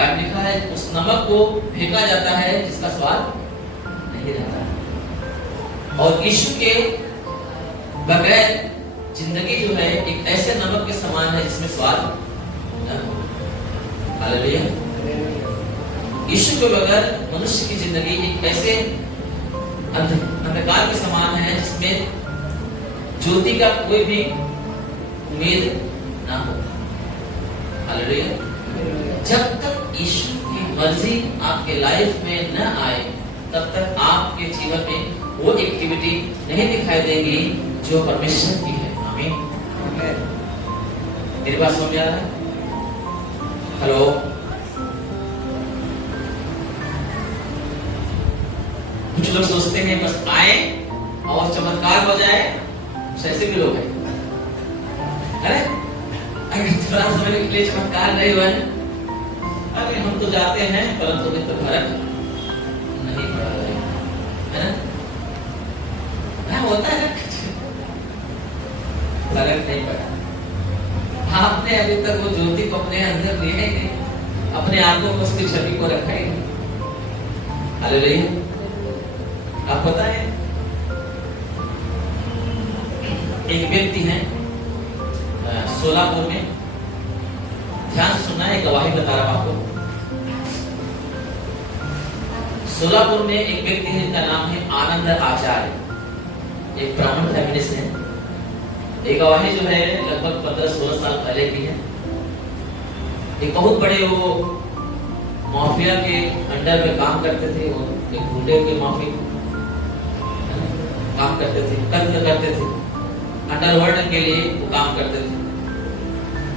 Bible लिखा है उस नमक को फेंका जाता है जिसका स्वाद नहीं रहता। और यीशु के बगैर जिंदगी जो है एक ऐसे नमक के समान है जिसमें स्वाद न हो। हालेलुया। यीशु के बगैर मनुष्य की जिंदगी एक ऐसे अंधकार के समान है जिसमें ज्योति का कोई भी उम्मीद ना हो। हालेलुया। जब तक यीशु की मर्जी आपके लाइफ में न आए तब तक आपके जीवन में वो एक्टिविटी नहीं दिखाई देगी जो परमेश्वर की है। आमीन। मेरी बात समझ आ रहा है? हेलो। कुछ लोग सोचते हैं बस आए और चमत्कार हो जाए, ऐसे भी लोग हैं। अरे अगर थोड़ा समय के लिए चमत्कार नहीं हुआ है, अरे हम तो जाते हैं परंतु तो फर्क नहीं पड़ा है ना? होता है ना, फर्क नहीं पड़ा। आपने अभी तक वो ज्योति को अपने अंदर लिया ही नहीं, अपने आंखों में उसकी छवि को रखा ही नहीं। हालेलुया। आप पता है एक व्यक्ति है सोलापुर में, ध्यान से सुनना है, गवाही बता रहा हूं आपको। सोलापुर में एक व्यक्ति है जिनका नाम है आनंद आचार्य, एक ब्राह्मण फेमिनिस्ट है। एक गवाही जो है लगभग 15-16 साल पहले की है। एक बहुत बड़े वो माफिया के अंडर में काम करते थे, वो एक गुंडे के माफी काम करते थे, कत्ल करते थे, अंडरवर्ल्ड के लिए वो काम करते थे।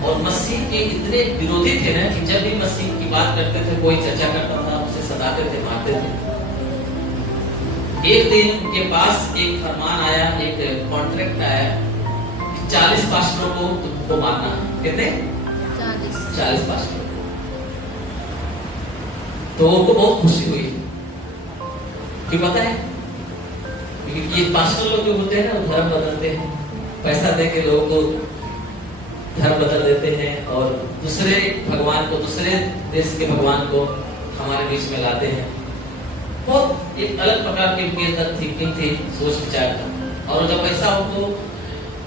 और मसीह के इतने विरोधी थे ना कि जब भी मसीह की बात करते थे कोई चर्चा करता था, उसे सताते थे, मारते थे। एक दिन उनके पास एक फरमान आया, एक कॉन्ट्रैक्ट आया, 40 पास्टरों को मारना। कितने? 40 पास्टर। तो उनको बहुत खुशी हुई कि पता है ये पास्टर लोग जो होते हैं ना, वो धर्म बदलते हैं, पैसा देके लोगों को धर्म बदल देते हैं और दूसरे भगवान को, दूसरे देश के भगवान को हमारे बीच में लाते हैं। बहुत एक अलग प्रकार की उनकी थिंकिंग थी, सोच विचार था। और जब ऐसा उनको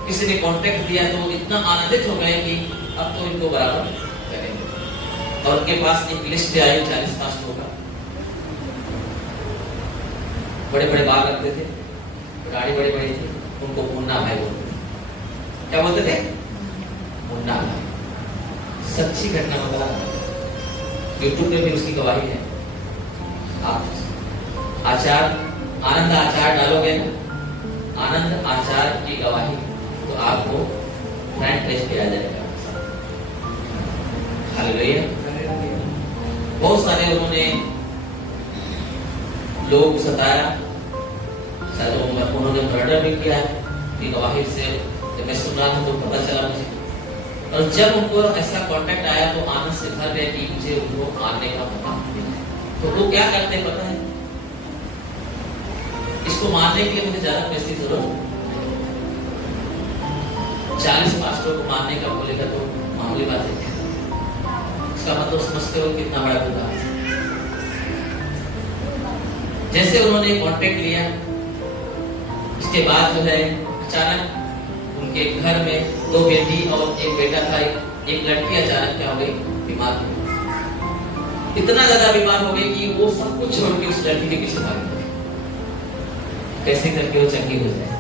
किसी ने कॉन्टेक्ट दिया तो इतना आनंदित हो गए कि अब तो इनको बराबर करेंगे। और उनके पास एक लिस्ट आई 40 पास्टरों का। बड़े बड़े बाल रखते थे, गाड़ी बड़ी बड़ी थी, उनको मुन्ना भाई बोलते थे। क्या बोलते थे? मुन्ना भाई। सच्ची घटना बता, यूट्यूब पे भी उसकी गवाही है। आप आनंद आचार डालोगे ना, आनंद आचार की गवाही, तो आपको फ्रंट पेज पे आ जाएगा। हालेलुया। बहुत सारे उन्होंने लोग सताया, उन्होंने मर्डर भी किया है। की गवाही से जब मैं सुन रहा था तो पता चला मुझे। और जब उनको ऐसा कांटेक्ट आया तो आनंद से भर गए कि मुझे उनको मारने का मौका मिला। तो वो क्या करते पता है? इसको मारने के लिए मुझे ज्यादा पैसे की जरूरत, 40 पास्टरों को मारने का बोलेगा तो मामूली बात है। इसका मतलब समझते हो कितना बड़ा गुनाह है। जैसे उन्होंने कांटेक्ट लिया, इसके बाद जो है अचानक उनके घर में 2 बेटी और 1 बेटा था। एक लड़की अचानक क्या हो गई? बीमार हो गई। इतना ज्यादा बीमार हो गई कि वो सब कुछ छोड़ के उस लड़की के पीछे भाग गई, कैसे करके वो चंगी हो जाए।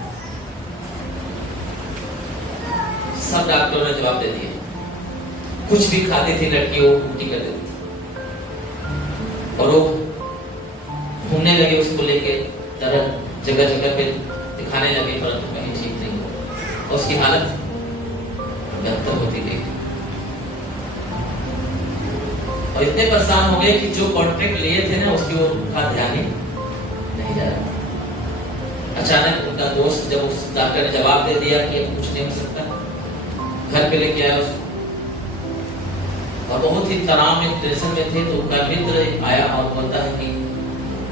सब डॉक्टरों ने जवाब दे दिया, कुछ भी खाती थी लड़की वो उल्टी कर देती थी। और वो घूमने लगे उसको लेके जगह जगह पे दिखाने लगे, परंतु कहीं ठीक नहीं हुआ। उसकी हालत बेहतर होती गई और इतने परेशान हो गए कि जो कॉन्ट्रैक्ट लिए थे ना उसकी ओर उनका ध्यान ही नहीं जा रहा। अचानक उनका दोस्त, जब उस डॉक्टर ने जवाब दे दिया कि कुछ नहीं हो सकता, घर पे लेके आया उसको और बहुत ही तनाव में, टेंशन में थे। तो उनका मित्र आया और बोलता है कि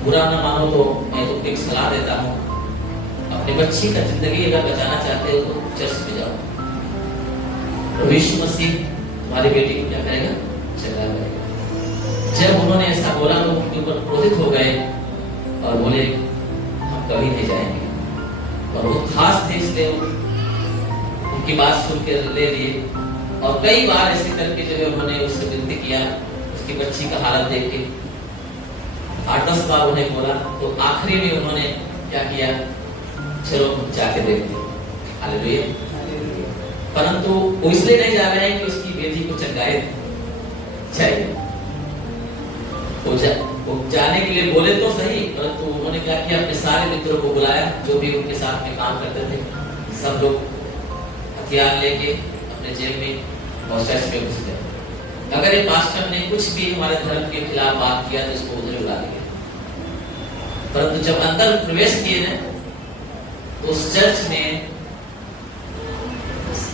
बुरा ना मानो तो मैं तुमको एक सलाह देता हूँ, अपनी बच्ची का जिंदगी अगर बचाना चाहते हो तो चर्च में जाओ। तो यीशु मसीह तुम्हारी बेटी को क्या करेगा? चला जाएगा। जब उन्होंने ऐसा बोला तो उनके ऊपर क्रोधित हो गए और बोले हम कभी नहीं जाएंगे। और वो खास थे इसलिए उनकी बात सुन के ले लिए। और कई बार ऐसे करके जो है उन्होंने उससे विनती किया, उसकी बच्ची का हालत देख के 8-10 बार उन्हें बोला। तो आखिरी में उन्होंने क्या किया, चलो जाके देखते। हालेलुया। परंतु वो इसलिए नहीं जा रहे हैं कि उसकी बेटी को चंगाई चाहिए। वो जाने के लिए बोले तो सही, परंतु उन्होंने क्या किया, अपने सारे मित्रों को बुलाया जो भी उनके साथ में काम करते थे। सब लोग हथियार लेके अपने जेब में और चर्च में घुस गए। अगर ये पास्टर ने कुछ भी हमारे धर्म के खिलाफ बात किया तो इसको उधर उड़ा दिया। परंतु जब अंदर प्रवेश किए ना तो उस चर्च में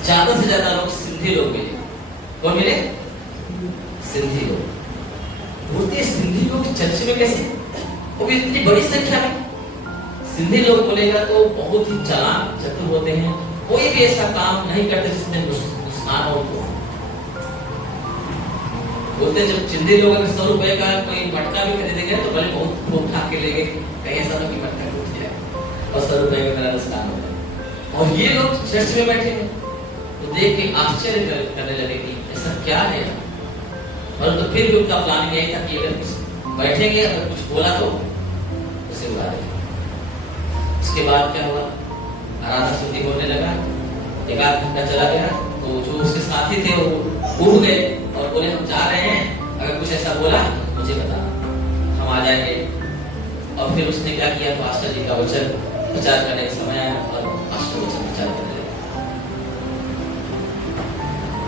ज्यादा से ज्यादा लोग सिंधी लोग मिले। कौन मिले? सिंधी लोग। बोलते सिंधी लोग चर्च में कैसे, वो भी इतनी बड़ी संख्या में। सिंधी लोग बोलेगा तो बहुत ही चालाक चतुर होते हैं, कोई भी ऐसा काम नहीं करते जिसमें नुकसान हो। बोलते जब सिंधी लोग अगर 100 रुपए का कोई मटका भी खरीदेंगे तो भले बहुत उठा के लेंगे, कहीं ऐसा ना कि मटका टूट जाए और 100 रुपए का मेरा नुकसान होगा। और ये लोग चर्च में बैठे हैं तो देख के आश्चर्य करने लगे कि ऐसा क्या है। और तो फिर भी उनका प्लान यही था कि अगर कुछ बैठेंगे, अगर कुछ बोला तो उसे उड़ा देंगे। उसके बाद क्या हुआ, आराधना शुद्धि होने लगा। 1-8 घंटा चला गया तो जो उसके साथी थे वो उठ गए और बोले हम जा रहे हैं, अगर कुछ ऐसा बोला मुझे बता, हम आ जाएंगे। और फिर उसने क्या किया, पास्टर जी का वचन प्रचार करने का समय आया और पास्टर वचन प्रचार करने लगे।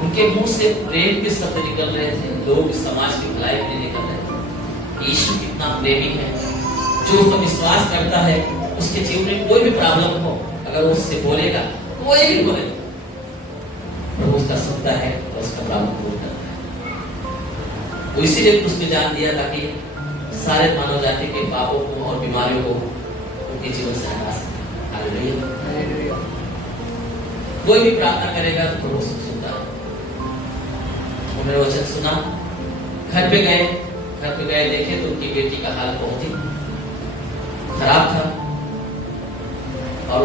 उनके मुंह से प्रेम के शब्द निकल रहे थे, लोग समाज की भलाई के लिए निकल रहे थे। यीशु कितना प्रेमी है, जो उसका विश्वास करता है उसके जीवन में कोई भी प्रॉब्लम हो, अगर वो उससे बोलेगा, कोई भी बोले, प्रभु उसका सुनता है और उसका प्रॉब्लम दूर करता है। तो इसीलिए उसने जान दिया ताकि सारे मानव जाति के पापों को और बीमारियों को उनके जीवन से हटा सके। हालेलुया। कोई भी प्रार्थना करेगा तो प्रभु सुनता है। उन्होंने वचन सुना, घर पे गए देखे तो उनकी बेटी का हाल बहुत ही खराब था। और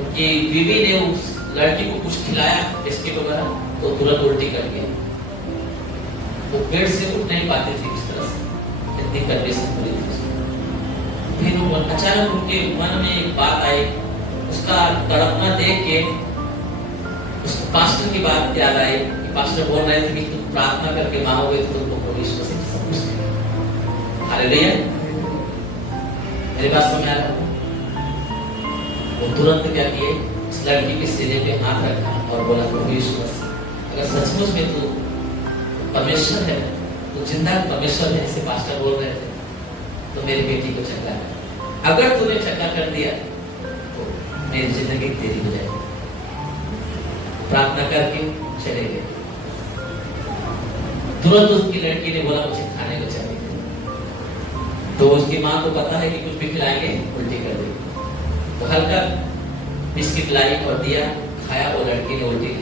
उनकी बीवी ने उस लड़की को कुछ खिलाया बिस्किट वगैरह तो तुरंत उल्टी कर गया। वो पेट से उठ नहीं पाती थी इस तरह से, इतनी कंडीशन बुरी थी। फिर अचानक उनके मन में एक बात आई, उसका तड़पना देख के उस पास्टर की बात याद आई। पास्टर बोल रहे थे कि तुम प्रार्थना करके मांगोगे तो तुमको प्रभु यीशु से सब कुछ देगा। हालेलुया। मेरी बात समझ आ रहा है? वो तुरंत क्या किए, उस लड़की के सीने पे हाथ रखा और बोला प्रभु यीशु मसीह, अगर सचमुच में तू परमेश्वर है, तो जिंदा परमेश्वर है, ऐसे पास्टर बोल रहे थे, तो मेरी बेटी को चंगा कर। अगर तूने चंगा कर दिया तो मेरी जिंदगी तेरी हो जाएगी। प्रार्थना करके चले गए। तुरंत उसकी लड़की ने बोला मुझे खाने को चाहिए। तो उसकी माँ को पता है कि कुछ भी खिलाएंगे उल्टी कर देगी, तो हल्का बिस्किट लाई और दिया, खाया। वो लड़की ने उल्टी की।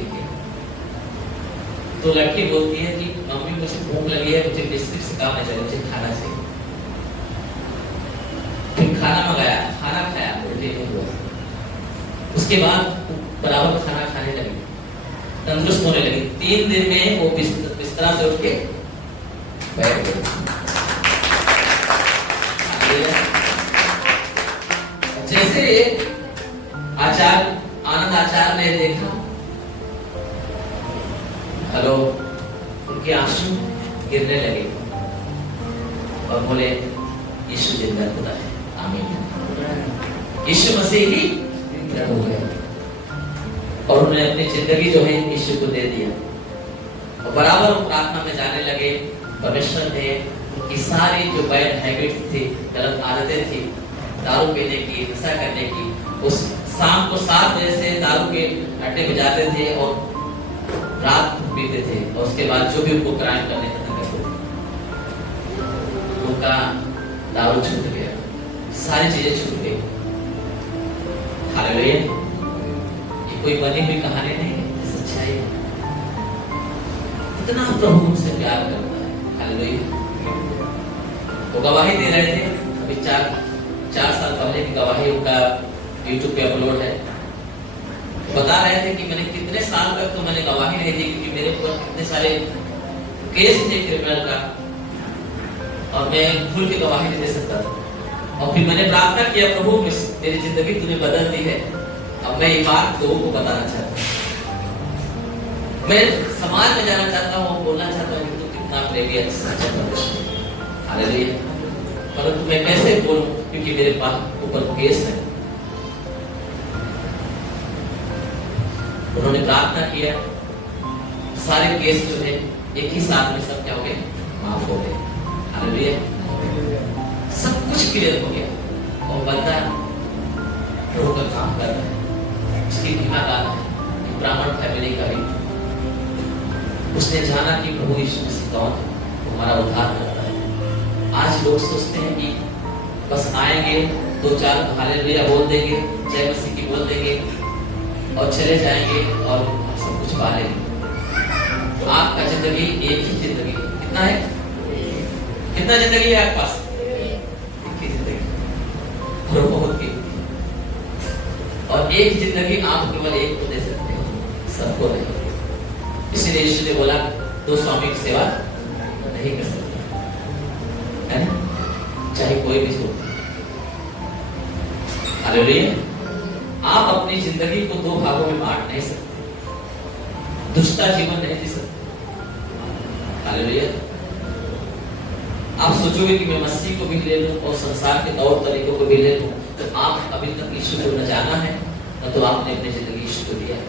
तो लड़की बोलती है कि मम्मी मुझे भूख लगी है, मुझे बिस्किट से काम नहीं चाहिए, मुझे खाना चाहिए। फिर खाना मंगाया, खाना खाया, उल्टी नहीं हुआ। उसके बाद बराबर खाना खाने लगी, तंदुरुस्त होने लगी। 3 दिन में वो बिस्तरा से उठ के बैठ गई। जैसे आनंद आचार्य ने देखा, हेलो, उनके आंसू गिरने लगे और बोले यीशु जिंदा खुदा है, आमीन। यीशु मसीह ही प्रभु है। और उन्होंने अपनी जिंदगी जो है यीशु को दे दिया और बराबर प्रार्थना में जाने लगे। परमेश्वर ने उनकी सारी जो बैड हैबिट्स थी, गलत आदतें थी, दारू पीने की, नशा करने की, उस शाम को 7 बजे से दारू के अड्डे में जाते थे और रात पीते थे। और उसके बाद जो भी उनको क्राइम करने का करते थे, उनका दारू छूट गया, सारी चीजें छूट गई। हालेलुया। ये कोई बनी हुई कहानी नहीं है, सच्चाई है। इतना प्रभु हमसे प्यार करता है। हालेलुया। वो गवाही दे रहे थे, अभी 4 साल पहले की गवाही उनका YouTube पे अपलोड है। बता रहे थे कि मैंने कितने साल तक तो मैंने गवाही नहीं दी, क्योंकि मेरे ऊपर कितने सारे केस थे क्रिमिनल का, और मैं खुल के गवाही नहीं दे सकता था। और फिर मैंने प्रार्थना किया, प्रभु मेरी जिंदगी तूने बदल दी है, अब मैं ये बात लोगों को बताना चाहता हूँ, मैं समाज में जाना चाहता हूँ, बोलना चाहता हूँ कि तू कितना प्रेमी है, सच्चा परमेश्वर। हालेलुया। परंतु मैं कैसे बोलूं, क्योंकि मेरे पास ऊपर केस है। उन्होंने प्रार्थना किया, सारे केस जो है एक ही साथ में सब क्या हो गए, माफ हो गए। हालेलुया। सब कुछ क्लियर हो गया और बंदा प्रभु का काम कर रहा है। उसकी धीमा गाना है, ब्राह्मण फैमिली का भी, उसने जाना कि प्रभु यीशु मसीह कौन है, हमारा उद्धार करता है। आज लोग सोचते हैं कि बस आएंगे, 2-4 हालेलुया बोल देंगे, जय मसीह की बोल देंगे और चले जाएंगे और सब कुछ पा लेंगे। आपका जिंदगी एक ही जिंदगी, कितना है, कितना जिंदगी है आपके पास, एक ही जिंदगी और बहुत कीमती, और एक जिंदगी आप केवल एक को दे सकते हो, सबको नहीं। इसलिए यीशु ने बोला 2 स्वामी की सेवा नहीं कर सकते, है ना, चाहे कोई भी हो। हालेलुया। आप अपनी जिंदगी को 2 भागों में बांट नहीं सकते, दुष्टा जीवन नहीं जी सकते। हालेलुया। आप सोचोगे कि मैं मसीह को भी ले लूं और संसार के तौर तरीकों को भी ले लूं, तो आप अभी तक यीशु को न जाना है, न तो आपने अपनी जिंदगी यीशु को दिया है।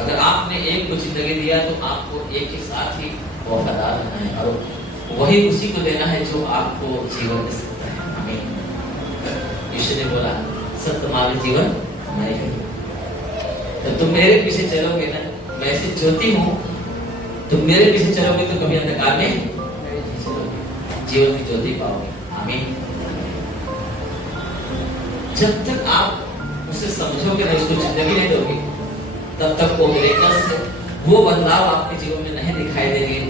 अगर आपने एक को जिंदगी दिया तो आपको एक के साथ ही वफादार रहना है, और वही उसी को देना है जो आपको जीवन दे सकता है। आमीन। यीशु ने बोला सब तुम्हारे जीवन मैं ही हूं, तो तुम मेरे पीछे चलोगे ना, मैं ऐसी ज्योति हूं, तुम मेरे पीछे चलोगे तो कभी अंधकार में नहीं चलोगे, जीवन की ज्योति पाओगे। आमीन। जब तक आप उसे समझोगे नहीं, उसको जिंदगी नहीं दोगे, तब तक वो मिरेकल्स, वो बदलाव आपके जीवन में नहीं दिखाई देंगे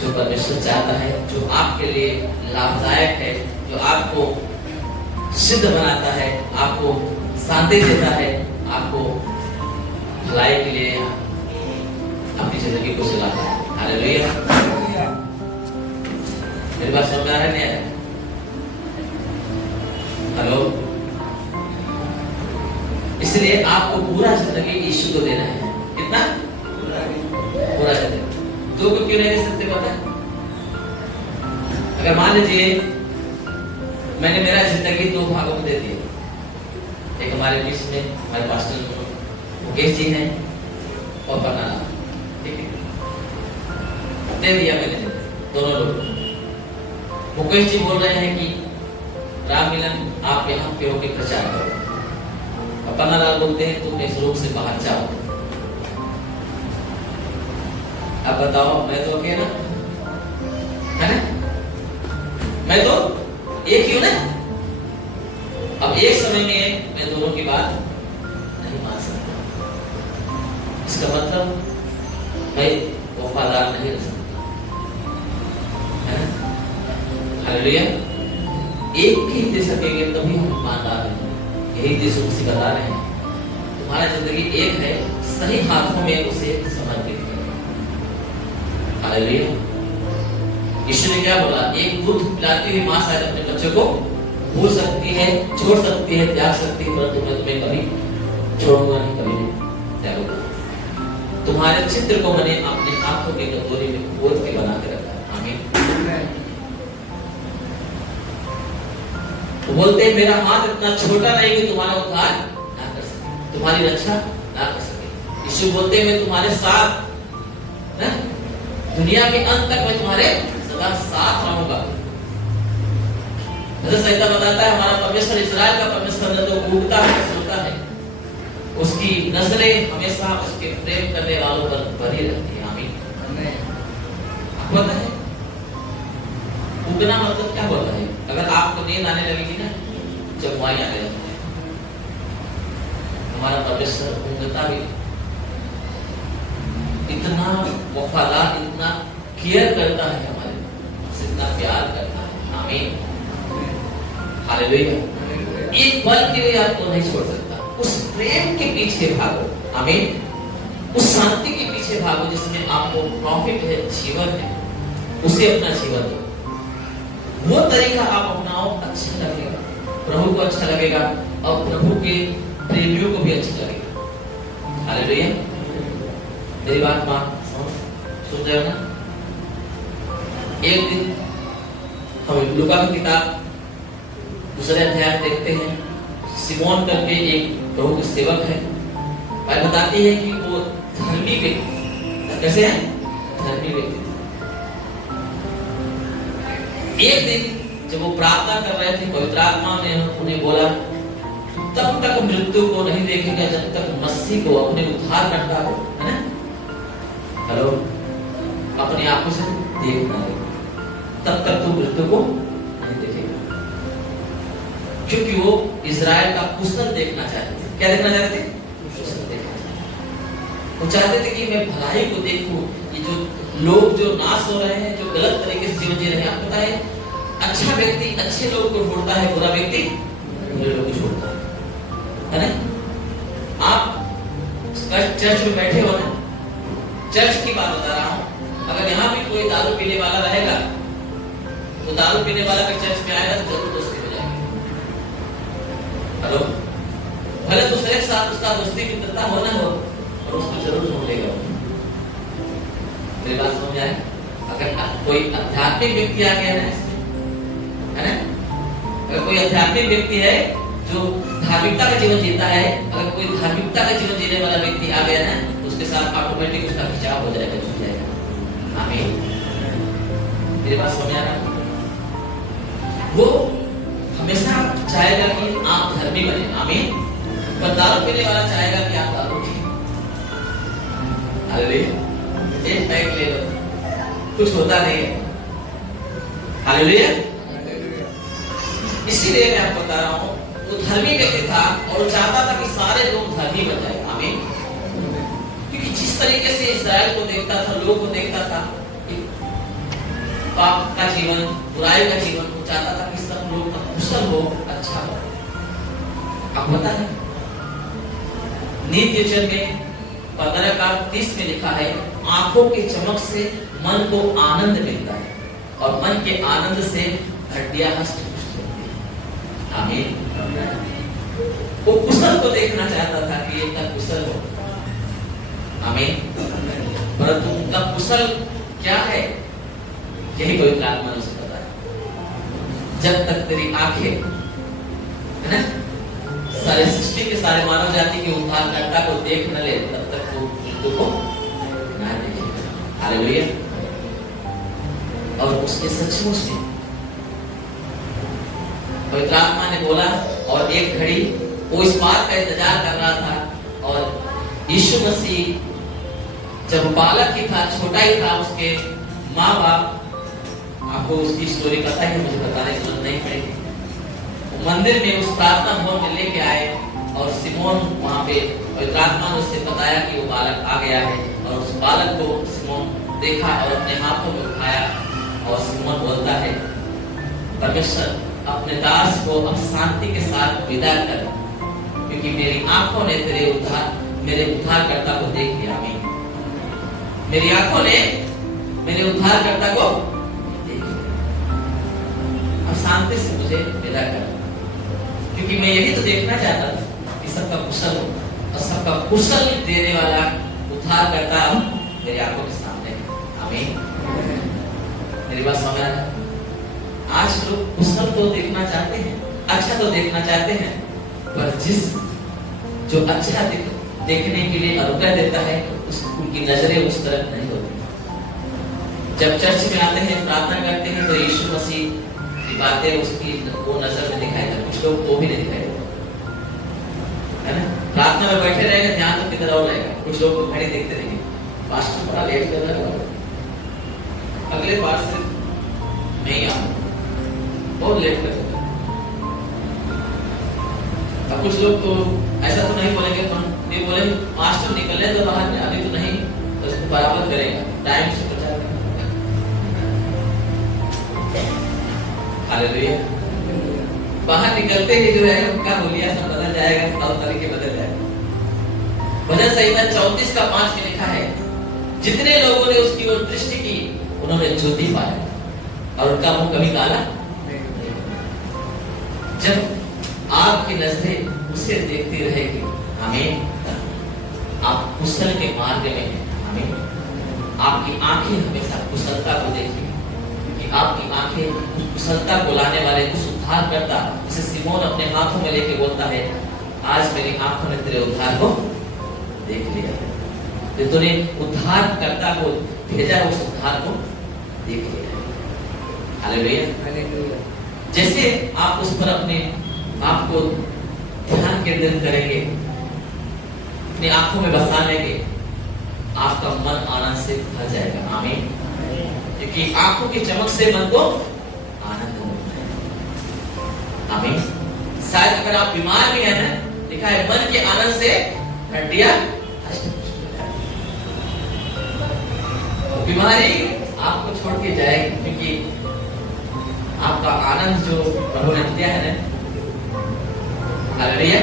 जो परमेश्वर चाहता है, जो आपके लिए लाभदायक है, जो आपको सिद्ध बनाता है, आपको शांति देता है, आपको भलाई के लिए अपनी जिंदगी को चलाता है। हालेलुया। मेरी बात समझ आ रहा है नहीं? हेलो। इसलिए आपको पूरा जिंदगी यीशु को देना है। कितना? पूरा जिंदगी। 2 को क्यों नहीं दे सकते पता है? अगर मान लीजिए मैंने मेरा जिंदगी 2 भागों में दे दिया, एक हमारे बीच में हमारे पास्टर मुकेश जी हैं और पन्ना, ठीक है, दे दिया मैंने दोनों लोग। मुकेश जी बोल रहे हैं कि राम मिलन आप यहाँ पे होकर प्रचार करो, और पन्ना लाल बोलते हैं तुम इस रूप से बाहर जाओ। अब बताओ, मैं तो अकेला है ना, मैं तो एक ही हूं ना। अब एक समय में मैं दोनों की बात नहीं मान सकता, इसका मतलब मैं वफादार नहीं रह सकता, है ना। हालेलुया। एक ही दे सकेंगे तभी हम ईमानदार हैं। यही यीशु मसीह बता रहे हैं, तुम्हारा जिंदगी एक है, सही हाथों में उसे समर्पित करो। हालेलुया। यीशु ने क्या बोला? एक दूध पिलाती हुई मां शायद अपने बच्चे को भूल सकती है, छोड़ सकती है, त्याग सकती है, परंतु मैं तुम्हें कभी छोड़ूंगा नहीं, कभी नहीं त्यागूंगा। तुम्हारे चित्र को मैंने अपने आंखों के कटोरी में खोद के बना के रखा। आमीन। तो बोलते हैं मेरा हाथ इतना छोटा नहीं कि तुम्हारा उद्धार ना कर सके, तुम्हारी रक्षा ना कर सके। यीशु बोलते हैं मैं तुम्हारे साथ ना, दुनिया के अंत तक मैं तुम्हारे साथ रहूंगा। सहिता बताता है हमारा परमेश्वर इस्राएल का परमेश्वर न तो उगता है सोता है, उसकी नजरें हमेशा उसके प्रेम करने वालों पर बनी रहती है। आमीन। आपको पता है उगना मतलब क्या होता है? अगर आपको नींद आने लगेगी ना, जब वहां आने लगती है, हमारा परमेश्वर उगता भी इतना वफादार, इतना केयर करता है, हमारे से इतना प्यार करता है। आमीन, हालेलुया। एक पल के लिए आपको नहीं छोड़ सकता। उस प्रेम के पीछे भागो, आमीन। उस शांति के पीछे भागो जिसमें आपको प्रॉफिट है, जीवन है, उसे अपना जीवन दो। वो तरीका आप अपनाओ, अच्छा लगेगा, प्रभु को अच्छा लगेगा और प्रभु के प्रेमियों को भी अच्छा लगेगा। हालेलुया। मेरी बात सुन रहे हो ना? एक दिन हम लूका की किताब दूसरे अध्याय देखते हैं। सिमोन करके एक प्रभु के सेवक है। बाइबल बताती है कि वो धर्मी व्यक्ति, कैसे है? धर्मी व्यक्ति। एक दिन जब वो प्रार्थना कर रहे थे, पवित्र आत्मा ने उन्हें बोला, तब तक मृत्यु को नहीं देखेगा जब तक मसीह को, अपने उद्धारकर्ता को, है ना, हेलो, अपनी आंखों से देखना है, तब तक तो मृत्यु को नहीं देखेगा। क्योंकि वो इजराइल का कुशल देखना चाहते थे। क्या देखना चाहते थे? कुशल देखना चाहते थे। वो चाहते थे कि मैं भलाई को देखूं। ये जो लोग जो नाश हो रहे हैं, जो गलत तरीके से जीवन जी रहे हैं, आपको पता है, अच्छा व्यक्ति अच्छे लोगों को ढूंढता है, बुरा व्यक्ति बुरे लोगों को ढूंढता है ना? आप चर्च में बैठे हो ना, चर्च की बात बता रहा हूं। अगर यहाँ भी कोई दारू पीने वाला रहेगा तो दारू पीने वाला अगर चर्च में आएगा तो जरूर दोस्ती हो जाएगी। हेलो, भले दूसरे के साथ उसका दोस्ती मित्रता हो ना हो, और उसको जरूर ढूंढ लेगा। मेरी बात समझ आए? अगर कोई आध्यात्मिक व्यक्ति आ गया है ना, अगर कोई आध्यात्मिक व्यक्ति है जो धार्मिकता का जीवन जीता है, अगर कोई धार्मिकता का जीवन जीने वाला व्यक्ति आ गया ना, तो उसके साथ ऑटोमेटिक उसका खिंचाव हो जाएगा, जुड़ जाएगा। आमीन। मेरी बात समझ आ रहा? वो हमेशा चाहेगा कि आप धर्मी बने, आमीन। पर दारू पीने वाला चाहेगा कि आप दारू पिए। हालेलुया। एक पैक ले लो, कुछ होता नहीं है। हालेलुया। इसीलिए मैं आपको बता रहा हूँ, वो धर्मी व्यक्ति था और वो चाहता था कि सारे लोग धर्मी बन जाए। आमीन। क्योंकि जिस तरीके से इस्राएल को देखता था, लोगों को देखता था, पाप का जीवन, बुराई का जीवन, वो चाहता था कि सब लोग कुशल हो, अच्छा हो। आपको पता है, नीति वचन में 15:30 में लिखा है, आंखों की चमक से मन को आनंद मिलता है और मन के आनंद से हड्डियां हष्ट-पुष्ट होती हैं। आमीन। वो कुशल को देखना चाहता था कि ये कुशल हो। आमीन। परंतु उनका कुशल क्या है, यही पवित्र आत्मा ने उसे बताया। जब तक तेरी आंखें, है ना, सारे सृष्टि के सारे मानव जाति के उद्धारकर्ता को देख न ले, तब तक वो मृत्यु को ना देखेगा। हालेलुया। और उसने सचमुच में पवित्र आत्मा ने बोला, और एक घड़ी वो इस बात का इंतजार कर रहा था। और यीशु मसीह जब बालक ही था, छोटा ही था, उसके माँ बाप, आपको उसकी स्टोरी पता है, मुझे बताने की जरूरत नहीं पड़ेगी, मंदिर में उस प्रार्थना भवन में लेके आए और सिमोन वहां पे पवित्र आत्मा ने उससे बताया कि वो बालक आ गया है। और उस बालक को सिमोन देखा और अपने हाथों में उठाया और सिमोन बोलता है, परमेश्वर अपने दास को अब शांति के साथ विदा कर, क्योंकि मेरी आंखों ने मेरे उद्धारकर्ता को देख लिया। आमीन। मेरी आंखों ने मेरे उद्धारकर्ता को देख लिया, अब शांति से मुझे विदा कर, क्योंकि मैं यही तो देखना चाहता था कि सबका कुशल हो, और सबका कुशल देने वाला उद्धारकर्ता मेरी आंखों के सामने है। आमीन। मेरी बात समझ रहा है? आज लोग कुशल तो देखना चाहते हैं, अच्छा तो देखना चाहते हैं, पर जो अच्छा देखने के लिए अनुग्रह देता है, उनकी नजरें उस तरफ नहीं होती। जब चर्च में आते हैं, प्रार्थना करते हैं, तो यीशु मसीह की बातें उसकी वो नजर में दिखाई देती, कुछ लोग वो भी नहीं दिखाई देता, है ना। प्रार्थना में बैठे रहेंगे, ध्यान तो किधर और रहेगा। कुछ लोग तो घड़ी देखते रहेंगे, पास्टर बड़ा लेट कर रहा है, अगले बार से नहीं आऊंगा, बहुत लेट कर रहा है। अब कुछ लोग तो ऐसा तो नहीं बोलेंगे, पर ये बोलेंगे पास्टर निकले तो बाहर में, अभी तो नहीं, तो उसको बराबर करेगा, टाइम से प्रचार करेगा। हालेलुया। बाहर निकलते ही जो है उनका हुलिया सब बदल जाएगा, तौर तरीके बदल जाएगा। भजन संहिता 34 का 5 में लिखा है, जितने लोगों ने उसकी ओर दृष्टि की उन्होंने ज्योति पाया और उनका मुंह कभी काला नहीं। जब आपकी नजरें उसे देखती रहेगी, हमें आप कुशल के मार्ग में हैं, हमें आपकी आंखें हमेशा कुशलता को देखेंगी, क्योंकि आपकी आंखें कुशलता को लाने वाले उस उद्धार करता, जिसे सिमोन अपने हाथों में लेके बोलता है, आज मेरी आंखों ने तेरे उद्धार को देख लिया है। तो तूने उद्धार करता को भेजा, उस उद्धार को देख लिया है। हालेलुया। जैसे आप उस पर अपने आप को ध्यान केंद्रित करेंगे, अपनी आंखों में बसा लेंगे, आपका मन आनंद से भर जाएगा। आमीन। क्योंकि आंखों की चमक से मन को आनंद मिलता है। आमीन। शायद अगर आप बीमार भी हैं ना, लिखा है मन के आनंद से हड्डियां बीमारी आपको छोड़ के जाएगी, क्योंकि आपका आनंद जो प्रभु ने दिया है ना, हालेलुया,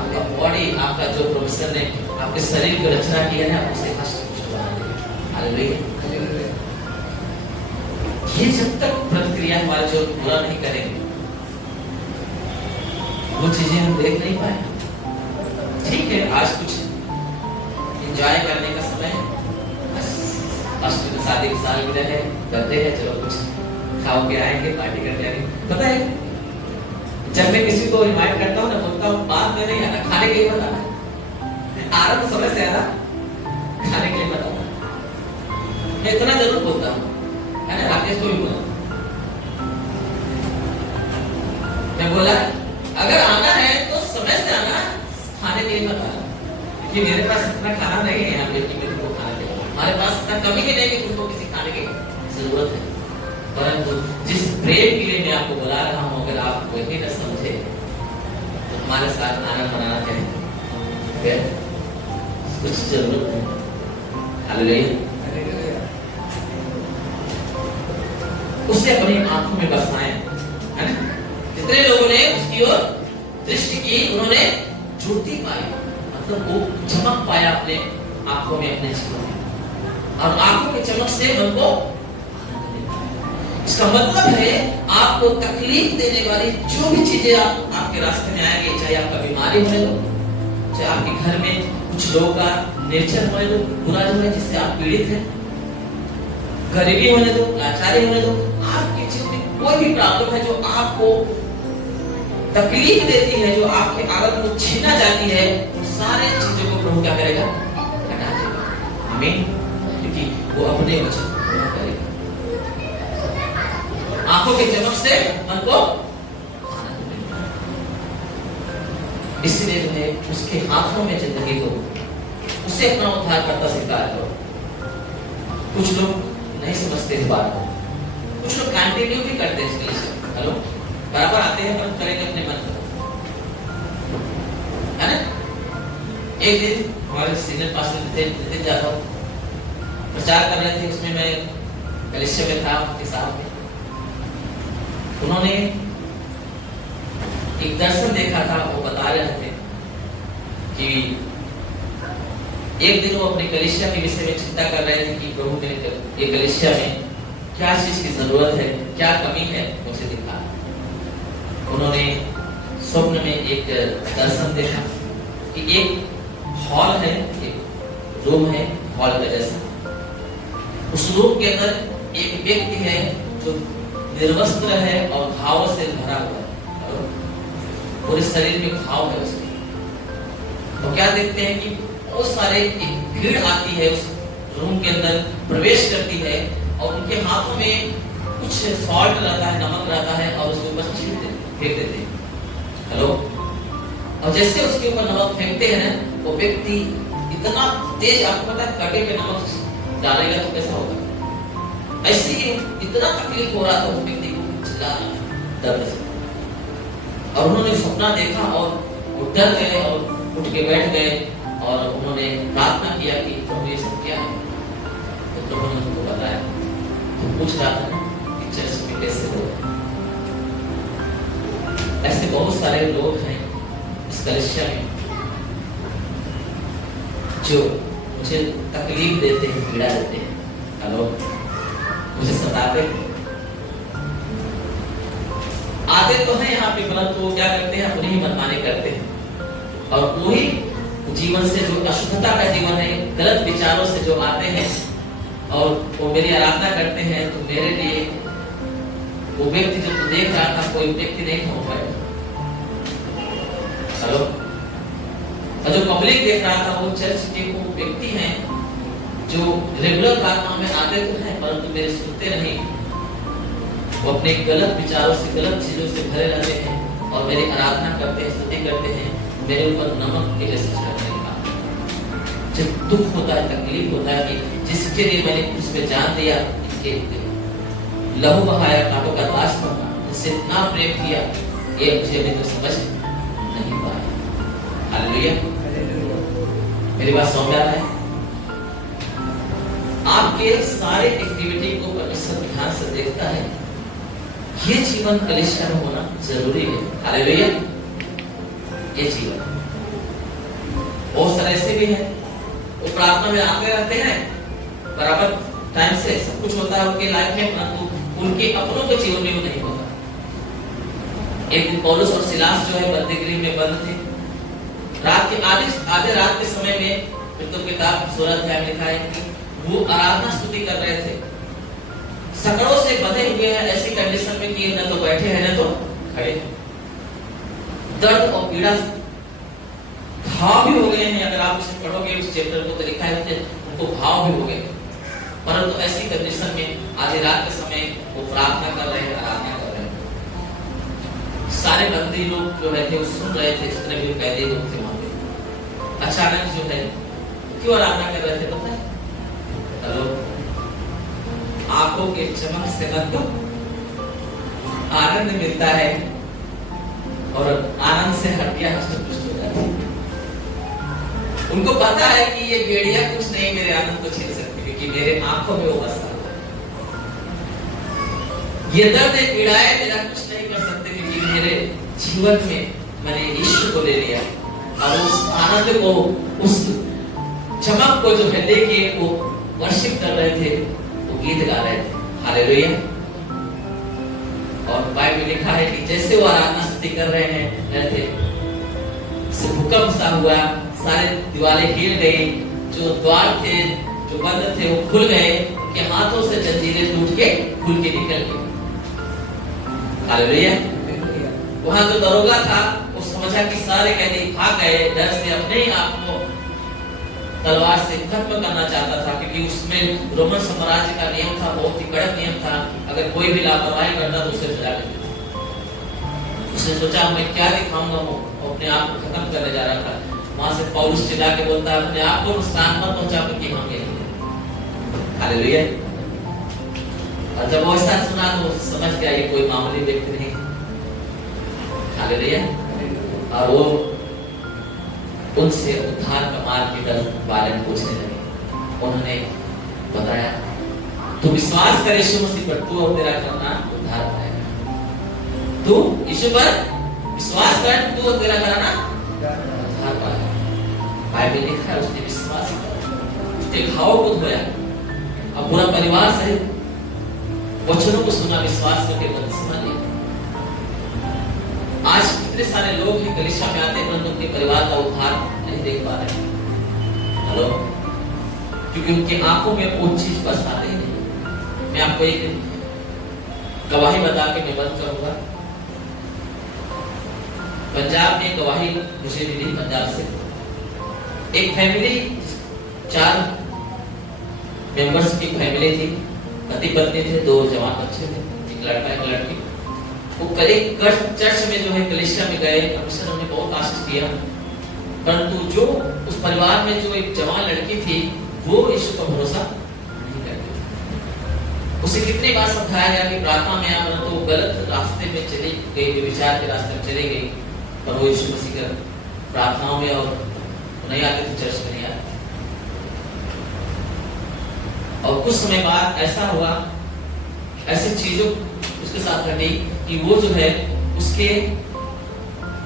आपका बॉडी, आपका जो प्रोफेसर ने आपके शरीर की रचना की है ना, उसे हष्ट-पुष्ट बना देगा। हालेलुया। ये जब तक प्रतिक्रिया हमारे जो पूरा नहीं करेंगे, वो चीजें हम देख नहीं पाएंगे। ठीक है, आज कुछ एंजॉय करने का समय है, अष्टमी शादी की सालगिरह है, बर्थडे है, चलो कुछ खाओ के आएंगे, पार्टी करके आएंगे। पता है, जब मैं किसी को इनवाइट करता हूँ ना, बोलता हूँ बात में नहीं आना, खाने के लिए मत आना। आ रहा तो समय से आना, खाने के लिए मत आना। मैं इतना जरूर बोलता हूँ, है ना, राकेश को भी बोला। मैं बोला अगर आना है तो समय से आना, खाने के लिए मत आना, क्योंकि मेरे पास इतना खाना नहीं है यहाँ पे कि मेरे को खाना चाहिए। हमारे पास इतना कमी ही नहीं कि तुमको किसी खाने की जरूरत है। परंतु जिस प्रेम के लिए मैं आपको बुला रहा हूँ, अगर आप वही न समझे तो हमारे साथ आनंद मनाना चाहिए, कुछ जरूरत है। हालेलुया। उसे अपनी आंखों में बसाएं, है ना। जितने लोगों ने उसकी ओर दृष्टि की उन्होंने ज्योति पाई, मतलब वो चमक पाया अपने आंखों में, अपने जीवन में, और आंखों की चमक से मन को इसका मतलब है आपको तकलीफ देने वाली जो भी चीजें आपके रास्ते में आएंगे, चाहे आपका बीमारी होने दो, चाहे आपके घर में कुछ लोगों का नेचर होने दो, बुरा जो है जिससे आप पीड़ित हैं, गरीबी होने दो, लाचारी होने दो, आपके जीवन में कोई भी प्रॉब्लम है जो आपको तकलीफ देती है, जो आपके आनंद को छीना जाती है, उन सारे चीजों को प्रभु क्या करेगा? हटा देगा। आमीन। क्योंकि वो अपने वचन पूरा करेगा। आंखों की चमक से मन को आनंद मिलता है, इसलिए जो है उसके हाथों में जिंदगी को, उसे अपना उद्धार करता स्वीकार करो। कुछ लोग नहीं समझते इस बात को, कुछ लोग कंटिन्यू भी करते हैं इसके लिए, हेलो, बराबर आते हैं पर करेंगे अपने मन को, है ना। एक दिन हमारे सीनियर पास्टर थे, नितिन जाधव, प्रचार कर रहे थे, उसमें मैं कलिसिया में था उनके साथ में। उन्होंने एक दर्शन देखा था, वो बता रहे थे कि एक दिन वो अपने कलिसिया के विषय में चिंता कर रहे थे कि प्रभु मेरे ये कलिसिया में क्या चीज की जरूरत है, क्या कमी है, मुझे दिखा। उन्होंने स्वप्न में एक दर्शन देखा कि एक हॉल है, एक रूम है हॉल का जैसा, उस रूम के अंदर एक व्यक्ति है जो निर्वस्त्र है और घाव से भरा हुआ है, पूरे शरीर में घाव है उसके। तो क्या देखते हैं कि बहुत सारे एक भीड़ आती है, उस रूम के अंदर प्रवेश करती है और उनके हाथों में कुछ सॉल्ट रहता है, नमक रहता है, और उसके ऊपर फेंक देते हैं, हेलो। और जैसे उसके ऊपर नमक फेंकते हैं ना, वो व्यक्ति इतना तेज, आपको पता है कटे पे नमक डालेगा तो कैसा होगा, ऐसे ही इतना तकलीफ हो रहा था उस व्यक्ति को, चिल्ला दर्द से। और उन्होंने सपना देखा और वो डर गए और उठ के बैठ गए और उन्होंने प्रार्थना किया कि प्रभु ये सब क्या है। तो प्रभु ने उनको बताया, तो पूछ रहा था कि चर्च में कैसे हो, ऐसे बहुत सारे लोग हैं इस कलिसिया में जो मुझे तकलीफ देते हैं, पीड़ा देते हैं, हेलो, मुझे सताते हैं। आते तो हैं यहाँ पे, परंतु वो क्या करते हैं, अपनी ही मनमानी करते हैं। और वही जीवन से जो अशुद्धता का जीवन है, गलत विचारों से जो आते हैं और वो मेरी आराधना करते हैं, तो मेरे लिए वो व्यक्ति जो तू देख रहा था, कोई व्यक्ति नहीं हो पाएगा, हेलो। और जो पब्लिक देख रहा था, वो चर्च के वो व्यक्ति हैं जो रेगुलर प्रार्थना में आते तो हैं, परंतु मेरे सुनते नहीं। वो अपने गलत विचारों से, गलत चीजों से भरे रहते हैं और मेरी आराधना करते हैं, स्तुति करते हैं, मेरे ऊपर नमक के जैसे छिड़कने लगा। जब दुख होता है, तकलीफ होता है कि जिसके लिए मैंने उसमें जान दिया, इनके लहू बहाया, कांटों का ताज बना, इससे इतना प्रेम किया, ये मुझे अभी तो समझ नहीं पाया। हालेलुया, मेरी बात समझ आ रहा है? आपके सारे एक्टिविटी को परमेश्वर ध्यान से देखता है। ये जीवन कलिसिया में होना जरूरी है। हालेलुया, ये जीवन। बहुत सारे ऐसे भी हैं, वो प्रार्थना में आते रहते हैं, बराबर टाइम से सब कुछ होता है उनके लाइफ में, परंतु उनके अपनों के जीवन में वो नहीं होता। एक दिन पौलुस और सिलास जो है बंदीगृह में बंद थे। रात के आधे रात के समय में, फिर तो किताब 16 अध्याय में लिखा है कि वो आराधना स्तुति कर रहे थे। सकड़ों से बंधे हुए हैं, ऐसी कंडीशन में कि न तो बैठे हैं न तो खड़े हैं। दर्द और पीड़ा घाव भी हो गए हैं। अगर आप इसे पढ़ोगे उस चैप्टर को, तो लिखा है कि उनको घाव भी हो गए, परंतु ऐसी कंडीशन में आधी रात के समय वो प्रार्थना कर रहे हैं, आराधना कर रहे हैं। सारे बंदी लोग जो है थे वो सुन रहे थे, जितने भी कैदी लोग थे वहां पे। अचानक जो है क्यों आराधना कर रहे थे पता है? हेलो, आंखों के चमक से मन को आनंद मिलता है और आनंद से हड्डियां हष्ट-पुष्ट हो जाती है। उनको पता है कि ये बेड़ियां कुछ नहीं मेरे आनंद को छीन सकती, क्योंकि मेरे आंखों में वो बसा हुआ है। ये दर्द पीड़ाएं मेरा कुछ नहीं कर सकते, क्योंकि मेरे जीवन में मैंने यीशु को ले लिया और उस आनंद को, उस चमक को जो है लेके वो वर्शिप कर रहे थे, वो गीत गा रहे थे। हालेलुया। और बाइबल में लिखा है कि जैसे वो आराधना स्तुति कर रहे हैं रहते, भूकंप सा हुआ, सारे दीवारें हिल गई, जो द्वार थे जो बंद थे वो खुल गए, उनके हाथों से जंजीरें टूट के खुल के निकल गई। हालेलुया। वहां जो दरोगा था वो समझा कि सारे कैदी भाग गए, डर से अपने ही आप को तलवार से खत्म करना चाहता था, क्योंकि उसमें रोमन साम्राज्य का नियम था, बहुत ही कड़क नियम था। अगर कोई भी लापरवाही करता तो उसे सजा देते थे। उसने सोचा मैं क्या दिखाऊंगा, वो अपने आप को खत्म करने जा रहा था। वहां से पौलुस चिल्ला के बोलता है अपने आप को नुकसान मत पहुंचा, क्योंकि हम गए। हालेलुया। और जब वो ऐसा सुना तो समझ गया ये कोई मामूली व्यक्ति नहीं। हालेलुया। और वो उनसे उद्धार का मार्ग के बारे में पूछने लगे। उन्होंने बताया तू विश्वास कर यीशु मसीह पर, तू और तेरा करना उद्धार पाएगा। तू यीशु पर विश्वास कर, तू और तेरा करना उद्धार पाएगा। बाइबल लिखा है उसने विश्वास किया, उसके घाव को धोया, अब पूरा परिवार सहित वचनों को सुना, विश्वास करके बपतिस्मा लिया। आज कितने सारे लोग हैं कलीसिया में आते हैं, परंतु उनके परिवार का उद्धार नहीं देख पा रहे हैं। हेलो, क्योंकि उनकी आंखों में वो चीज बस आते ही नहीं। मैं आपको एक गवाही बता के मैं बंद करूंगा। पंजाब में गवाही मुझे मिली, पंजाब से एक फैमिली, 4 मेंबर्स की फैमिली थी, पति पत्नी थे, 2 जवान बच्चे थे, एक लड़का एक लड़की। वो एक चर्च में जो है कलीसिया में गए, परमेश्वर ने बहुत आशीष दिया, परंतु जो उस परिवार में जो एक जवान लड़की थी वो यीशु पर भरोसा नहीं करती थी। उसे कितनी बार समझाया गया कि प्रार्थना में आ, परंतु वो गलत रास्ते में चली गई, विचार के रास्ते में चली गई, पर वो यीशु मसीह का प्रार्थनाओं में और नहीं आते थे, चर्च में नहीं आते। और कुछ समय बाद ऐसा हुआ, ऐसी चीजों उसके साथ घटी कि वो जो है उसके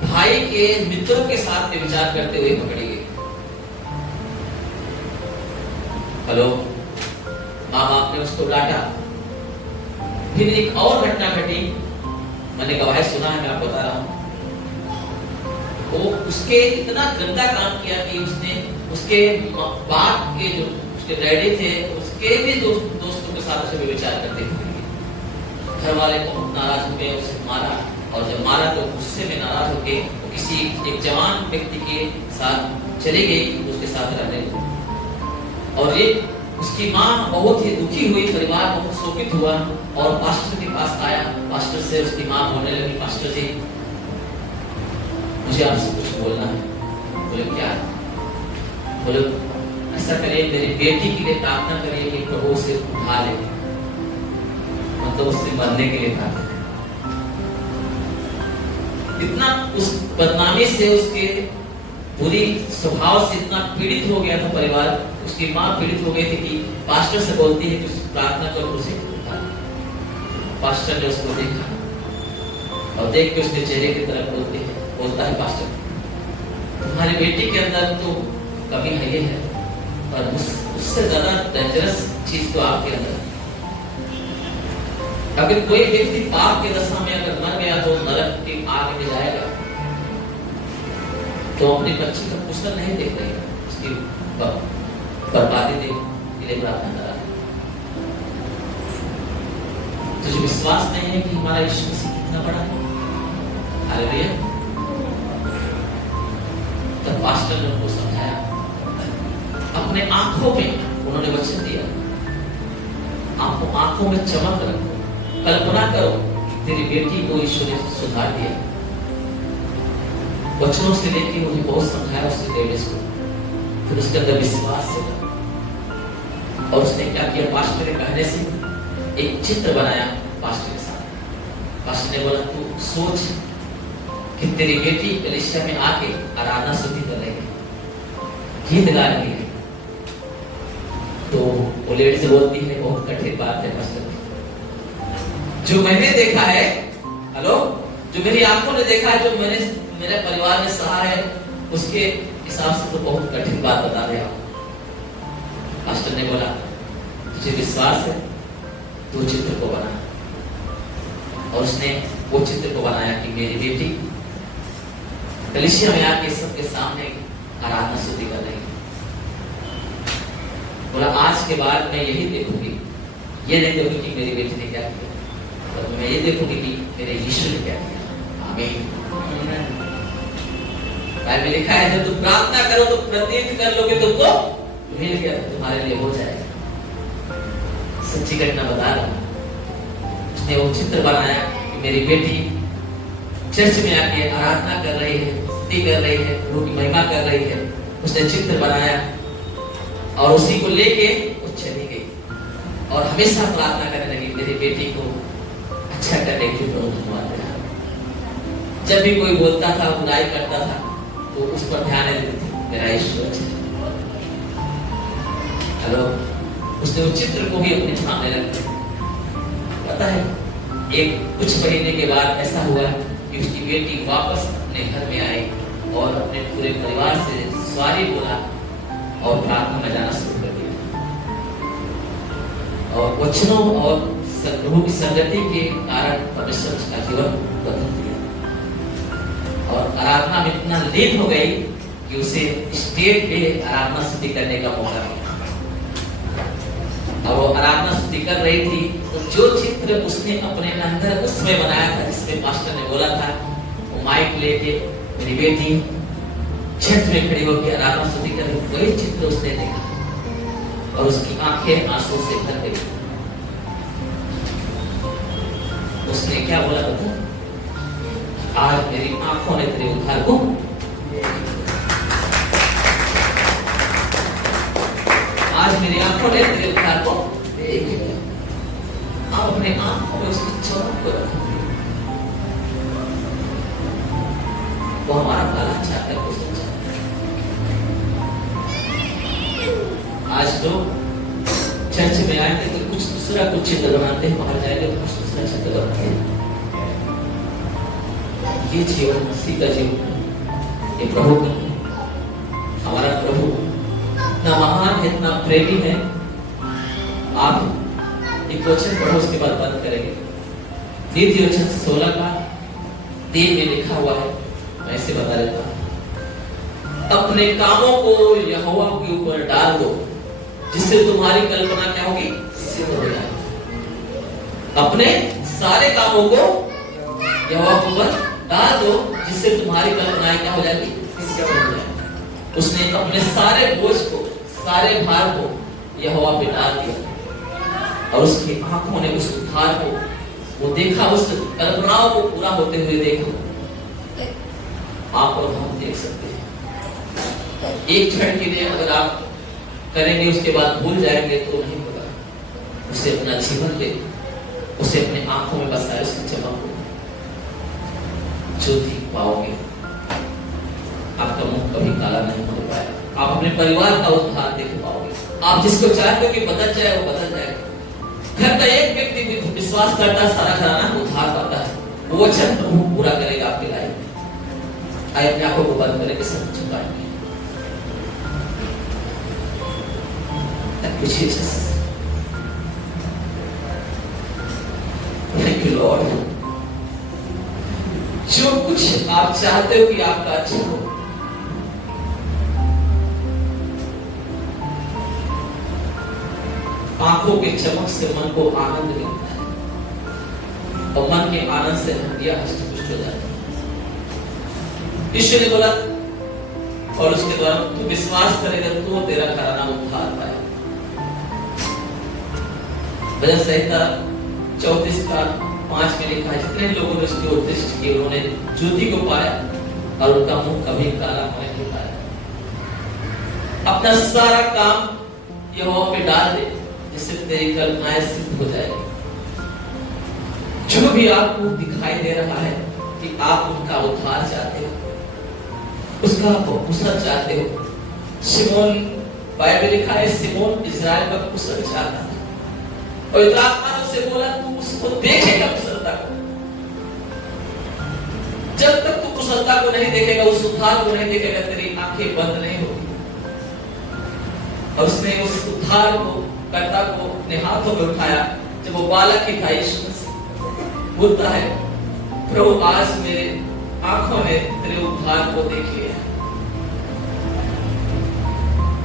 भाई के मित्रों के साथ में विचार करते हुए पकड़ी गई। हेलो, माँ बाप ने उसको डांटा। फिर एक और घटना घटी, मैंने गवाही सुना है, मैं आपको बता रहा हूं। वो उसके इतना गंदा काम किया कि उसने उसके बाप के जो उसके डैडी थे उसके भी दोस्तों के साथ उसे विचार करते थे। घर वाले बहुत नाराज हो गए, उसे मारा, और जब मारा तो गुस्से में नाराज होके किसी एक जवान व्यक्ति के साथ चली गई, उसके साथ रहने। और ये उसकी माँ बहुत ही दुखी हुई, परिवार बहुत शोकित हुआ और पास्टर के पास आया। पास्टर से उसकी माँ बोलने लगी, पास्टर जी मुझे आपसे कुछ बोलना है। बोले क्या? बोले ऐसा करिए, मेरी बेटी के लिए प्रार्थना करिए कि प्रभु उसे उठा ले, मतलब उससे मरने के लिए प्रार्थना। इतना उस बदनामी से, उसके बुरी स्वभाव से इतना पीड़ित हो गया था परिवार। उसकी माँ पीड़ित हो गई थी कि पास्टर से बोलती है कि प्रार्थना करो उसे उठा। पास्टर ने उसको देखा और देख के उसके चेहरे की तरफ बोलता है पास्टर तुम्हारी बेटी के अंदर तो कमी है, ये है, और उससे ज्यादा डेंजरस चीज तो आपके अंदर। अगर कोई व्यक्ति पाप की दशा में अगर मर गया तो नरक की आग में जाएगा, तो अपनी बच्ची का कुशल नहीं देख रही, उसकी बर्बादी के लिए प्रार्थना करा। तुझे विश्वास नहीं है कि हमारा यीशु मसीह कितना बड़ा है? हालेलुया। तब पास्टर ने उनको समझाया, अपने आंखों में उन्होंने वचन दिया, आपको आंखों में चमक रखो, कल्पना करो तेरी बेटी को ईश्वर ने सुधार दिया। वचनों से लेकर मुझे बहुत समझाया उसने डेविस को, फिर उसके अंदर विश्वास से, और उसने क्या किया, पास्टर के कहने से एक चित्र बनाया पास्टर के साथ। पास्टर ने बोला तू सोच कि तेरी बेटी कलीसिया में आके आराधना स्तुति कर रही है, गीत गा रही है। तो वो लेडी से बोलती है बहुत कठिन बात है पास्टर, जो मैंने देखा है, हेलो, जो मेरी आंखों ने देखा है, जो मैंने मेरे परिवार ने सहा है, उसके हिसाब से तो बहुत कठिन बात बता रहे हो। पास्टर ने बोला तुझे विश्वास है, तो चित्र को बना। और उसने वो चित्र को बनाया कि मेरी बेटी कलीसिया में आके सबके सामने आराधना स्तुति कर रही है। बोला आज के बाद मैं यही देखूंगी, ये नहीं देखूंगी कि मेरी बेटी ने क्या किया, तो मैं ये देखूंगी कि मेरे यीशु ने क्या किया। आमीन। बाइबल में लिखा है जब तुम प्रार्थना करो तो प्रतीत कर लोगे तुमको मिल गया, तो तुम्हारे लिए हो जाएगा। सच्ची घटना बता रहा हूं। उसने वो चित्र बनाया कि मेरी बेटी चर्च में आके आराधना कर रही है, स्तुति कर रही है, प्रभु की महिमा कर रही है। उसने चित्र बनाया और उसी को लेके वो चली गई और हमेशा प्रार्थना करने लगी मेरी बेटी को अच्छा करने की प्रभु धन्यवाद। जब भी कोई बोलता था, बुराई करता था, तो उस पर ध्यान देती थी, मेरा ईश्वर अच्छा। हेलो, उसने उस चित्र को भी अपने सामने रख दिया। पता है एक कुछ महीने के बाद ऐसा हुआ कि उसकी बेटी वापस अपने घर में आई और अपने पूरे परिवार से सॉरी बोला और प्रार्थना में जाना शुरू कर दिया। और वचनों और प्रभु की संगति के कारण परमेश्वर उसका जीवन बदल दिया और आराधना में इतना लीन हो गई कि उसे स्टेज पे आराधना स्तुति करने का मौका मिला। और वो आराधना स्तुति कर रही थी तो जो चित्र उसने अपने अंदर उस समय बनाया था, जिसमें पास्टर ने बोला था, वो माइक लेके मेरी बेटी छत में खड़ी होकर आराधना स्तुति कर रही, वही चित्र उसने देखा और उसकी आंखें आंसू से भर गई। उसने क्या बोला पता? आज मेरी आंखों ने तेरे उद्धार को, आज मेरी आंखों ने तेरे उद्धार को देख लिया। आप अपने आंखों में उसकी चमक को रखें। वो हमारा भला चाहता है, कुछ अच्छा। आज लोग चर्च में आए थे तो कुछ दूसरा कुछ चित्र बनाते हैं, बाहर जाएंगे तो कुछ दूसरा चित्र बनाते हैं। ये जीवन मसीह का जीवन है, ये प्रभु का है। हमारा प्रभु इतना महान है, इतना प्रेमी है। आप एक वचन पढ़ो, उसके बाद बंद करेंगे। नीति वचन 16 का 3 में लिखा हुआ है, मैं इसे बता देता हूं। अपने कामों को यहोवा के ऊपर डाल दो, जिससे तुम्हारी कल्पना क्या होगी, सिद्ध हो जाएगी। अपने सारे कामों को यहोवा के ऊपर डाल दो, जिससे तुम्हारी कल्पनाएं क्या हो जाएगी, सिद्ध हो जाएगी। उसने अपने सारे बोझ को, सारे भार को यहोवा पे डाल दिया, और उसकी आंखों ने उस उद्धार को वो देखा, उस कल्पनाओं को पूरा होते हुए देखा। आप और हम देख सकते हैं। एक क्षण के लिए अगर आप करेंगे, उसके बाद भूल जाएंगे तो नहीं होगा। उसे अपना जीवन दे, उसे अपने आंखों में बसाए, उसकी चमक को जो देख पाओगे, आपका मुंह कभी काला नहीं हो पाएगा। आप अपने परिवार का उद्धार देख पाओगे। आप जिसको चाहते हो कि बदल जाए, वो बदल जाएगा। घर का एक व्यक्ति भी विश्वास करता है, सारा घराना उद्धार पाता है, वो वचन प्रभु पूरा करेगा आपकी लाइफ में। आइए अपने आंखों को बंद करके सब झुकाएंगे। Thank you Lord. जो कुछ आप चाहते हो कि आपका अच्छा हो, आंखों के चमक से मन को आनंद मिलता है, और मन के आनंद से हड्डियां हष्ट-पुष्ट हो जाती हैं। यीशु ने बोला, और उसके द्वारा तू विश्वास करेगा तो तेरा घराना उद्धार पाएगा। भजन संहिता 34 का 5 में लिखा है, जितने लोगों ने उसकी ओर दृष्टि की, उन्होंने ज्योति को पाया, और उनका मुंह कभी काला नहीं पाया। अपना सारा काम यहोवा पे डाल दे, जिससे तेरी कल्पनाएं सिद्ध हो जाएगी। जो भी आपको दिखाई दे रहा है कि आप उनका उद्धार चाहते हो, उसका कुशल चाहते हो। शिमोन, बाइबल लिखा है, शिमोन इज़राइल का कुशल चाहता था, और इतना आत्मा से बोला, तू उसको देखेगा कुशलता को। जब तक तू कुशलता को नहीं देखेगा, उस उद्धार को नहीं देखेगा, तेरी आंखें बंद नहीं होगी। और उसने उस उद्धार को, कर्ता को अपने हाथों में उठाया। जब वो बालक ही था, यीशु मसीह बोलता है, प्रभु आज मेरे आंखों ने तेरे उद्धार को देख लिया।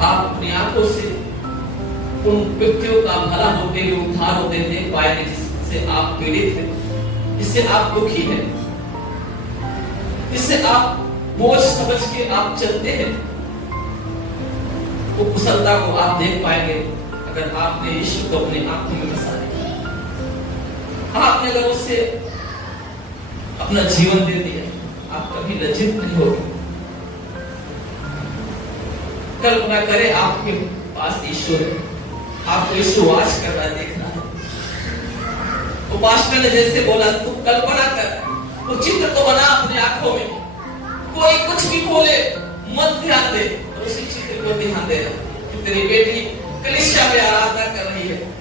आप अपनी आंखों से उन व्यक्तियों का भला होते हुए, उद्धार होते देख पाएंगे जिससे आप पीड़ित हैं, जिससे आप दुखी हैं, जिससे आप बोझ समझ के आप चलते हैं। वो कुशलता को आप देख पाएंगे अगर आपने यीशु को अपनी आंखों में बसा दिया। आपने अगर उससे अपना जीवन दे दिया, आप कभी लज्जित नहीं होगे। कल्पना करें आपके पास ईश्वर है, आपको यीशु वास कर रहा है, देख रहा है। वो पास्टर ने जैसे बोला, तू कल्पना कर, वो चित्र को बना अपनी आंखों में, कोई कुछ भी बोले मत ध्यान दे, और उसी चित्र को ध्यान दे रहा कि तेरी बेटी कलीसिया में आराधना कर रही है।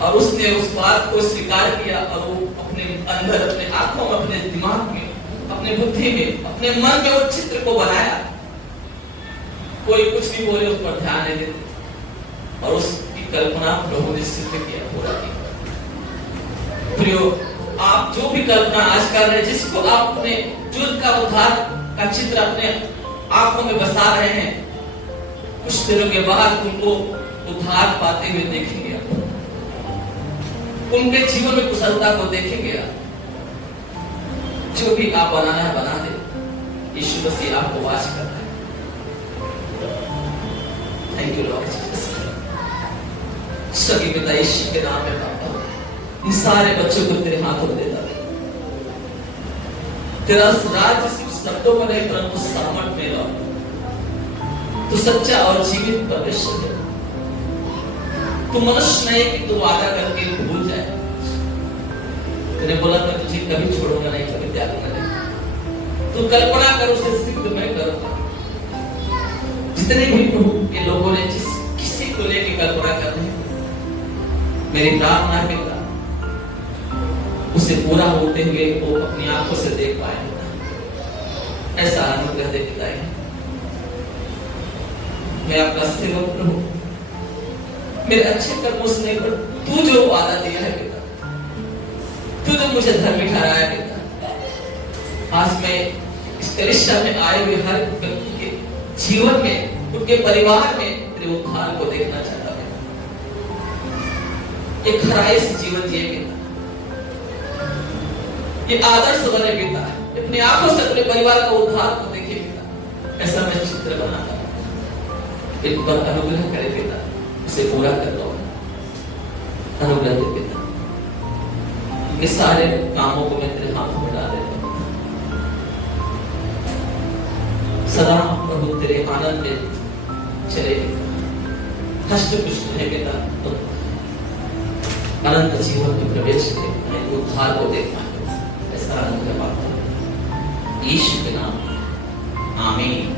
और उसने उस बात को स्वीकार किया, और वो अपने अंदर, अपने आंखों में, अपने दिमाग में, अपने बुद्धि में, अपने मन में वो चित्र को बनाया। कोई कुछ भी बोले उस पर ध्यान नहीं देते, और उसकी कल्पना प्रभु ने सिद्ध किया, पूरा किया। प्रियो, आप जो भी कल्पना आज कर रहे हैं, जिसको आप अपने जुल्म का उद्धार का चित्र अपने आंखों में बसा रहे हैं, कुछ दिनों के बाद उनको उद्धार पाते हुए देखेंगे। उनके जीवन में कुशलता को देखेंगे। जो भी आप बनाना है बना दे, यीशु मसीह आपको वास कर रहा है। Thank you Lord Jesus. सभी पिता यीशु के नाम में पापा, इन सारे बच्चों को तेरे हाथों में देता है। तेरा राज्य सिर्फ शब्दों में नहीं, परंतु सामर्थ में लौट। तू सच्चा और जीवित परमेश्वर है। तू मनुष्य नहीं कि तू वादा करके भूल जाए। तूने बोला मैं तुझे कभी छोड़ूंगा नहीं, कभी त्यागूंगा नहीं। तू कल्पना कर, उसे सिद्ध मैं करूंगा। जितने भी प्रभु के लोगों ने जिस किसी को लेकर कल्पना कर रहे हैं, मेरी प्रार्थना के उस उसे पूरा होते हुए वो अपनी आंखों से देख पाए पिता। ऐसा अनुग्रह दे पिता। मैं आपका सेवक प्रभु, मेरे अच्छे कर्मों से नहीं पर तू जो वादा दिया है पिता, तू जो मुझे धर्मी ठहराया है पिता, आज मैं इस कलिसिया में आए हुए हर व्यक्ति के जीवन में, उनके परिवार में तेरे उद्धार को देखना चाहता हूं। एक खराई से जीवन जिए पिता, ये आदर्श बने पिता, अपनी आंखों से अपने परिवार का उद्धार को देखे पिता। ऐसा मैं चित्र बनाता हूं। इन पर अनुग्रह करे पिता, उसे पूरा कर दो, अनुग्रह दे पिता। ये सारे कामों को मैं तेरे हाथों में डाल देता हूं। सदा प्रभु तेरे आनंद में चले पिता, हष्ट पुष्ट रहे पिता, तो अनंत जीवन में प्रवेश करना है, उद्धार को देखना है। ऐसा अनुग्रह पाता हूं यीशु के नाम, आमीन।